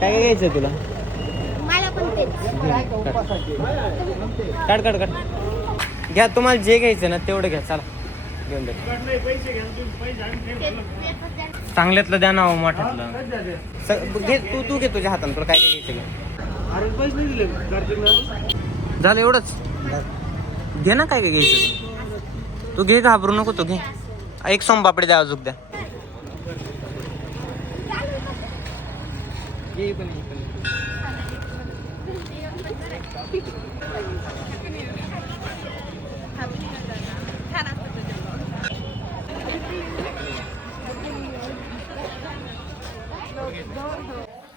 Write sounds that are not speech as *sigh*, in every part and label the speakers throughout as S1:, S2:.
S1: काय काय घ्यायचं तुला?
S2: मला पण तेच.
S1: काढ काढ काढ. घ्या तुम्हाला जे घ्यायचं ना तेवढं घ्या चला. घेऊन द्या चांगल्यातलं द्या ना हो, मोठ्यातलं. स- घे तू तू घे तुझ्या हातानं तुला काय काय घ्यायचं घे. झालं एवढंच? घे ना काय काय घ्यायचं तू. तू घे घाबरू नको तू घे. एक सोमपापडी द्या अजून द्या. ये पण ये पण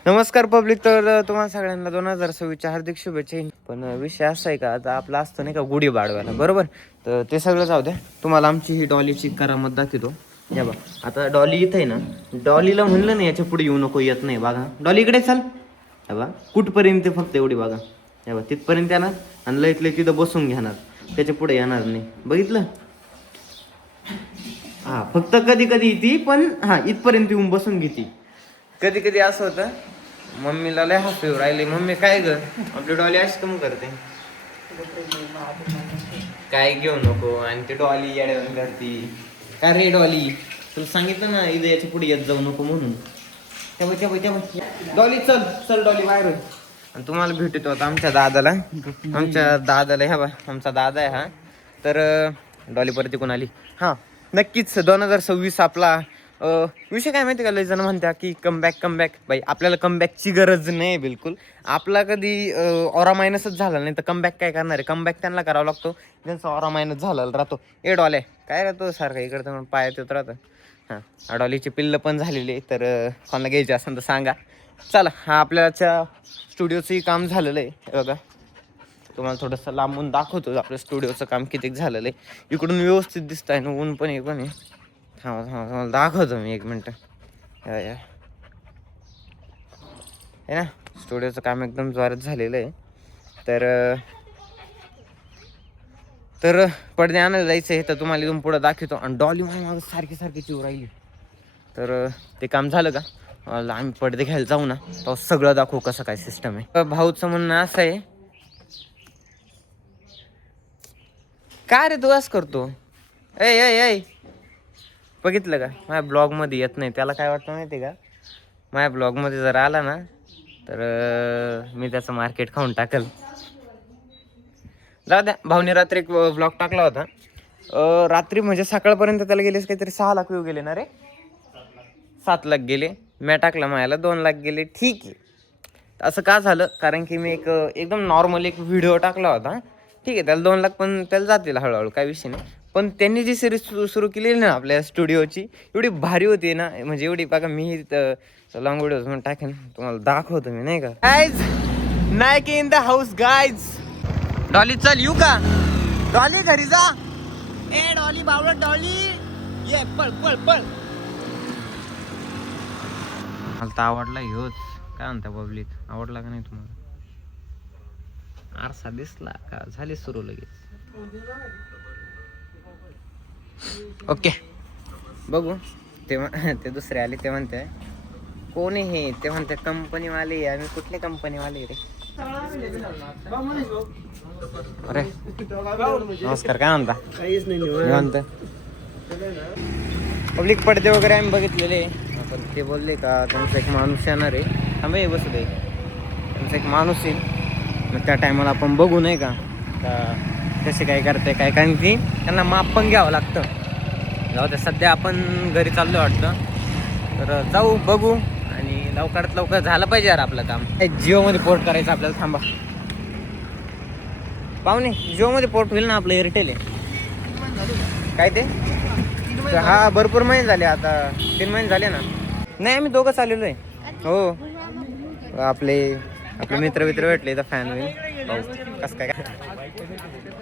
S1: नमस्कार पब्लिक तर तुम्हाला सगळ्यांना दोन हजार सव्वीसच्या हार्दिक शुभेच्छा. पण विषय असा आहे का आता आपला असतं नाही का गुढी बाडवायला बरोबर? तर ते सगळं जाऊ द्या. तुम्हाला आमची ही डॉलीची करामत दाखवतो. या बा आता डॉली इथं आहे ना डॉलीला म्हणलं नाही याच्यापुढे येऊ नको येत नाही बघा. डॉली इकडे चाल. या बा कुठपर्यंत ते फक्त एवढी बघा. या बा तिथपर्यंत येणार आणि लईत लई तिथं बसून घेणार. त्याच्या पुढे येणार नाही. बघितलं? हा फक्त कधी कधी येते पण हा इथपर्यंत येऊन बसून घेते. कधी कधी असं होतं मम्मीला लय हसू येऊ राहिले. मम्मी काय ग? आपली डॉली अशी कम करते. काय घेऊ नको आणि ते डॉली येड्यावर करते. काय रे डॉली तुला सांगितलं ना इथे याच्यापुढे येत जाऊ नको म्हणून. त्यामुळे तेव्हा तेव्हा डॉली चल चल डॉली बाहेर आणि तुम्हाला भेटतो आता आमच्या दादाला. आमच्या दादाला ह्या बा आमचा दादा आहे हा. तर डॉली परत इकडून आली. हां नक्कीच दोन हजार सव्वीस आपला विषय काय माहिती का? लय जण म्हणत्या की कमबॅक कमबॅक बाई आपल्याला कमबॅकची गरज नाही बिलकुल. आपला कधी ऑरा मायनसच झाला नाही तर कमबॅक काय करणार आहे? कमबॅक त्यांना करावा लागतो. ज्यांचा ऑरा मायनस झाला राहतो. ए डॉले काय राहतो सारखं इकडं म्हणून पायात येत राहतं? हां डॉलीची पिल्लं पण झालेली आहे तर कोणाला घ्यायची असेल तर सांगा. चला हा आपल्याच्या स्टुडिओचंही काम झालेलं आहे. बघा. तुम्हाला थोडंसं लांबून दाखवतो. आपलं स्टुडिओचं काम किती झालेलं आहे. इकडून व्यवस्थित दिसत आहे ना ऊन पण हे पण आहे. थांबा थांबा तुम्हाला दाखवतो मी एक मिनटं. या या. आहे ना स्टुडिओचं काम एकदम जोरात झालेलं आहे. तर तर पडदे आणायला जायचं आहे तर तुम्हाला इथून पुढं दाखवतो. आणि डॉली माझ्या मागं सारखी सारखी चिव राहिली. तर ते काम झालं का? आम्ही पडदे घ्यायला जाऊ ना तो सगळं दाखवू कसं काय सिस्टम आहे. भाऊचं म्हणणं असं आहे. काय रे तू असं करतो? ऐ ऐ ऐ. बघितलं का? माझ्या ब्लॉगमध्ये येत नाही. त्याला काय वाटतं माहिती आहे का? माझ्या ब्लॉगमध्ये जर आला ना तर मी त्याचं मार्केट खाऊन टाकल. जाऊ द्या. भाऊने रात्री एक ब्लॉग टाकला होता. रात्री म्हणजे सकाळपर्यंत त्याला गेलेस काहीतरी सहा लाख येऊ गेले ना रे? सात लाख गेले. मी टाकला मायाला दोन लाख गेले. ठीक आहे. असं का झालं? कारण की मी एक एकदम नॉर्मल एक व्हिडिओ टाकला होता. ठीक आहे त्याला दोन लाख पण त्याला जातील हळूहळू काय विषय नाही. पण त्यांनी जी सिरीज सुरू केलेली ना आपल्या स्टुडिओची एवढी भारी होती ना म्हणजे एवढी बघा मी लॉंग व्हिडिओ म्हणून टाकेन तुम्हाला दाखवतो मी नाही का? Guys Naik in the house guys Dolly चल येऊ का? डॉली घरी जा. ए डॉली बावळ डॉली ये पळ पळ पळ. मला तर आवडला ह्योच. काय म्हणता पब्लिक आवडला का नाही तुम्हाला? आरसा दिसला का? झाली सुरू लगेच. ओके. बघू. ते *laughs* ते दुसरे आले ते म्हणते कोण हे ते म्हणते कंपनीवाले आम्ही कुठल्या कंपनीवाले रे? अरे. नमस्कार काय म्हणता?
S3: काहीच नाही
S1: पब्लिक पडदे वगैरे आम्ही बघितलेले पण ते बोलले का त्यांचा एक माणूस येणार आहे. थांबे बसू दे. त्यांचा एक माणूस येईल मग त्या टायमाला आपण बघू नाही का? कसे काय करते काय कारण की त्यांना माप पण घ्यावं लागतं. जाऊ दे सध्या आपण घरी चाललो वाटतं. तर जाऊ बघू आणि लवकरात लवकर झालं पाहिजे यार आपलं काम. जिओमध्ये पोर्ट करायचं आपल्याला थांबा. पाहुणे जिओमध्ये पोर्ट होईल ना आपलं एअरटेल आहे काय ते? हा भरपूर महिने झाले आता. तीन महिने झाले ना? नाही आम्ही दोघं चाललेलो आहे. हो. आपले आपले मित्र मित्र भेटले तर फॅन होईल. कसं काय? काय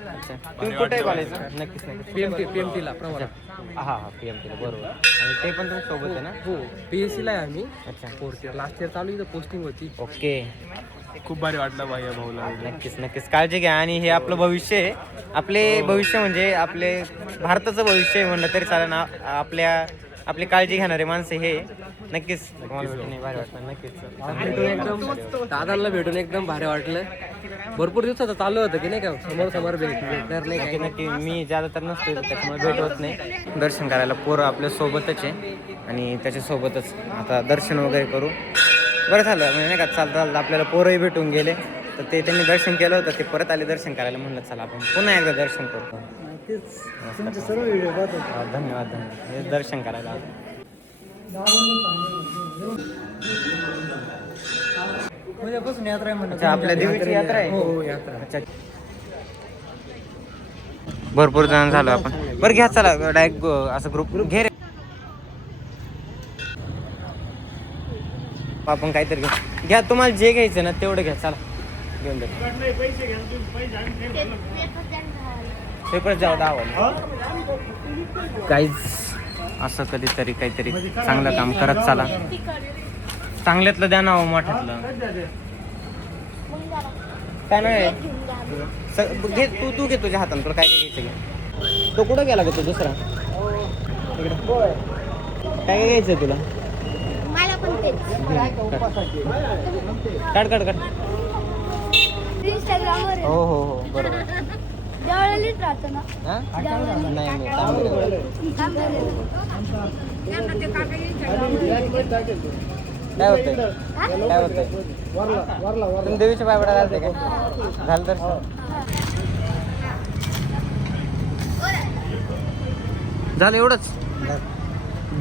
S1: अच्छा. तुम्ही कुठे कॉलेज नक्कीच नाही
S3: पीएमटी पीएमटीला प्रवाला
S1: हा हा पी एम टीला बरोबर. आणि ते पण तुम्ही सोबत आहे ना?
S3: हो पीएससीला आहे आम्ही.
S1: अच्छा.
S3: फोर्थ इयर लास्ट इयर चालू इथं पोस्टिंग होती.
S1: ओके.
S3: खूप भारी वाटलं भाई भाऊला.
S1: नक्कीच नक्कीच. काळजी घ्या. आणि हे आपलं भविष्य आहे. आपले भविष्य म्हणजे आपले भारताचं भविष्य आहे म्हणलं तरी चालेल ना. आपल्या आपली काळजी घेणारे माणसं हे नक्कीच तुम्हाला भेटून हे भारी वाटलं नक्कीच.
S3: भेटून एकदम दादांना भेटून एकदम भारी वाटलं. भरपूर दिवसाचं चालू होतं की नाही का? समोर समोर भेट भेटणार नाही काही.
S1: नक्की. मी ज्यादा तर नसतो त्याच्यामुळे भेट होत नाही. दर्शन करायला पोरं आपल्या सोबतच आहे. आणि त्याच्यासोबतच आता दर्शन वगैरे करू. बरं झालं म्हणजे नाही का चालतं चालतं आपल्याला पोरंही भेटून गेले. तर ते त्यांनी दर्शन केलं होतं ते परत आले दर्शन करायला म्हणलं चला आपण पुन्हा एकदा दर्शन करतो हा, धन्यवाद धन्यवाद. हे दर्शन करायला आलो.
S4: उद्यापासून यात्रा आहे म्हणून
S1: अच्छा आपल्या देवीची यात्रा आहे?
S3: हो यात्रा
S1: अच्छा. भरपूर जण झालो आपण. बरं घ्या चला डायरेक्ट असं ग्रुप घे रे. आपण काहीतरी घेऊ. घ्या तुम्हाला जे घ्यायचं ना तेवढं घ्या चला. घेऊन द्या पेपर जाऊ दहा काहीच असं कधीतरी काहीतरी चांगलं काम करत चला. चांगल्यातलं द्या ना हो मोठ्यातलं. काय नाही. स- घे तू तू घे तुझ्या हातानं तुला काय काय घ्यायचं तो कुठं गेला ग तो दुसरा. काय काय घ्यायचं तुला?
S2: मला पण तेच.
S1: काढ काढ काढ. हो हो हो बरोबर. हा? नाही नाही काय होतंय? काय होतंय? तुम्ही देवीच्या पायपडा घालते काय झालं तर झालं एवढंच?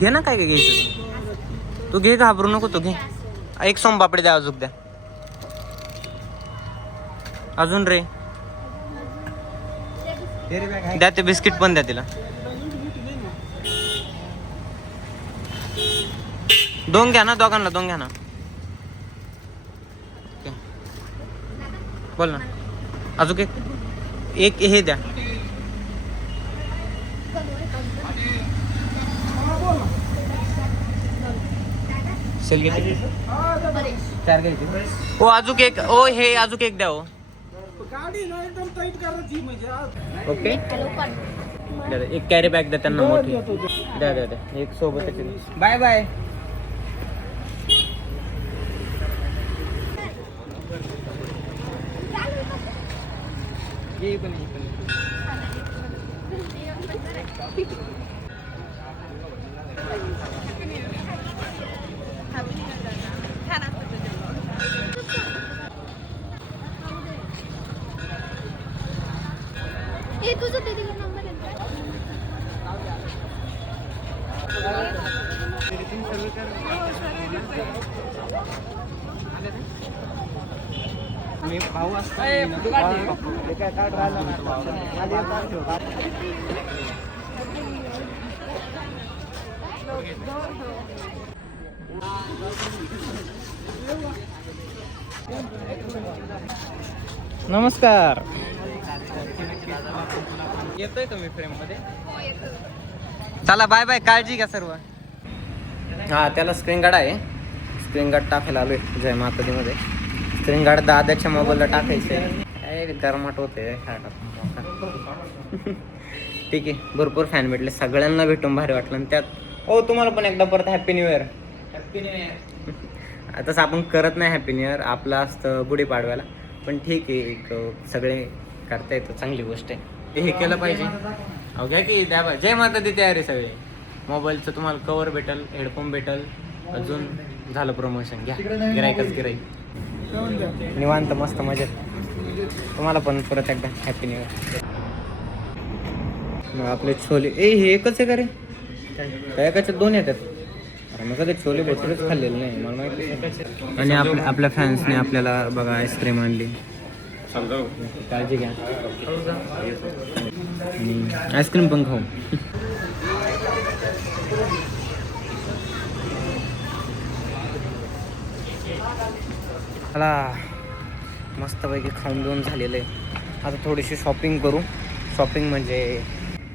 S1: घे ना काय काय घ्यायचं तू. तू घे घाबरू नको तू घे. एक सोमपापडी द्या अजून द्या. अजून रे. द्या ते बिस्किट पण द्या तिला. दोन घ्या ना दोघांना दोन घ्या ना. बोल ना. अजून एक एक हे द्या. सेल घ्यायची चार घ्यायची. हो अजून एक ओ हे अजून एक द्या हो। ओके। द्या, द्या. एक कॅरी बॅग द्या त्यांना मोठी द्या द्या द्या एक सोबतच बाय बाय
S2: हे तुझं ते तिला नंबर
S1: मी भाऊ असतो नमस्कार. येतोय तुम्ही फ्रेममध्ये? चला बाय बाय काळजी घ्या सर्व. हा त्याला स्क्रीन गार्ड आहे. स्क्रीन गार्ड टाकायला आलोय जय मातादीमध्ये स्क्रीन गार्ड दादाच्या मोबाईलला टाकायचंय. काय गरमाट होते ठीक आहे भरपूर फॅन भेटले. सगळ्यांना भेटून भारी वाटलं. आणि त्यात हो तुम्हाला पण एकदा परत happy new year happy new year तसं आपण करत नाही हॅपी न्यू इयर आपलं असतं गुढीपाडव्याला. पण ठीक आहे एक सगळे करता येतं. चांगली गोष्ट आहे. ते हे केलं पाहिजे. अहो घ्या की द्या जय माता दी तयारी सगळे. मोबाईलचं तुम्हाला कवर भेटल हेडफोन भेटल अजून झालं प्रमोशन घ्या. गिरायकच गिराईक निवांत मस्त मजेत. तुम्हाला पण परत एकदा हॅपी न्यू इयर मग आपले छोले ए हे एकच आहे का रे? काय दोन येतात? अरे मग कधी छोले भरपूरच खाल्लेले नाही मला माहिती नाही. आणि आपल्या आपल्या फॅन्सने आपल्याला बघा आईस्क्रीम आणली. काळजी घ्या. आईस्क्रीम पण खाऊ. मला मस्तपैकी खाऊन बिऊन झालेलं आहे. आता थोडीशी शॉपिंग करू. शॉपिंग म्हणजे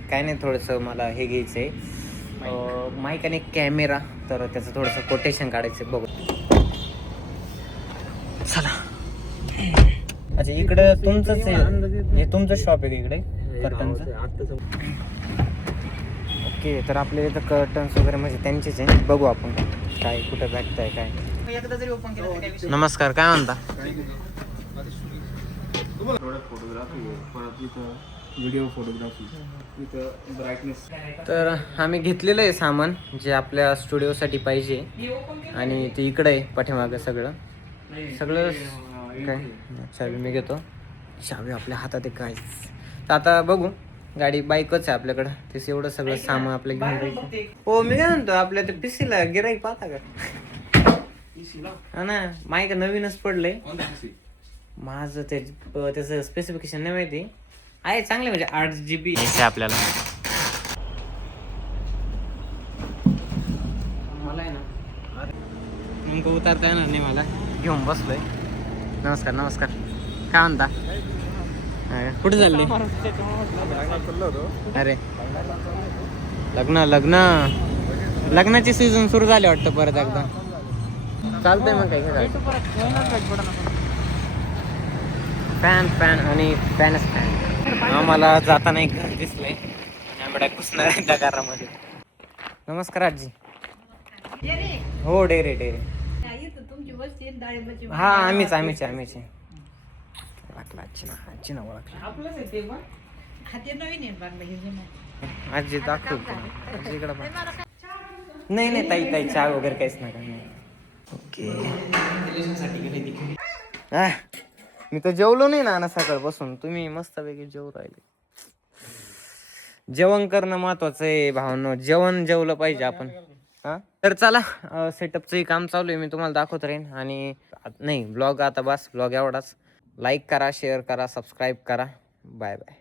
S1: काय नाही थोडंसं मला हे घ्यायचं आहे माईक आणि कॅमेरा तर त्याचं थोडंसं कोटेशन काढायचं आहे बघू चला म्हणजे इकडं तुमचंच आहे. हे तुमचं शॉप आहे का इकडे? कर्टनचं ओके तर आपले इथं कर्टन्स वगैरे म्हणजे त्यांचेच आहे. बघू आपण काय कुठं भेटतंय काय. नमस्कार काय म्हणता?
S4: व्हिडिओ फोटोग्राफी ब्राईटनेस
S1: तर आम्ही घेतलेलं आहे सामान जे आपल्या स्टुडिओसाठी पाहिजे. आणि ते इकडे आहे पाठीमागं सगळं. सगळं काय? चावी मी घेतो. चावी आपल्या हातात आहे. काय तर आता बघू गाडी बाईकच आहे आपल्याकडं. तेच एवढं सगळं सामान आपलं घेऊन जायचं. हो मी काय म्हणतो आपल्या ते पिसीला गिराईक पाहता का? हा ना माईक नवीनच पडलंय. माझं ते त्याचं स्पेसिफिकेशन नाही माहिती. आहे चांगले म्हणजे आठ जी बी आपल्याला. मला आहे ना. नेमकं उतारता येणार नाही मला. घेऊन बसलोय. नमस्कार नमस्कार. काय म्हणता? कुठे चालले? अरे. लग्न लग्न. लग्नाची सीझन सुरू झाले वाटतं परत एकदा. चालतंय मग काय फॅन फॅन आणि फॅनच फॅन आम्हाला जाताना एक घर दिसलंय. आंबड्या घुसणार आहे त्या घरामध्ये. नमस्कार आजी. हो डेरे डेरे. हा आम्हीच आम्हीच आम्हीच. आहे. ओळखला आजी ना आजी ना ओळखला आजी दाखवतो आजी इकडं बघ. नाही नाही ताई ताई चहा वगैरे काहीच नका नाही. ओके. आह, मी तर जेवलो नाही ना ना सकाळपासून तुम्ही मस्तपैकी जेवू राहिले. जेवण करणं महत्वाचं आहे भावनो. जेवण जेवलं पाहिजे आपण. हां? तर चला सेटअपचंही काम चालू आहे मी तुम्हाला दाखवत राहीन. आणि नाही ब्लॉग आता बस ब्लॉग एवढाच. लाईक करा शेअर करा सबस्क्राईब करा. Bye bye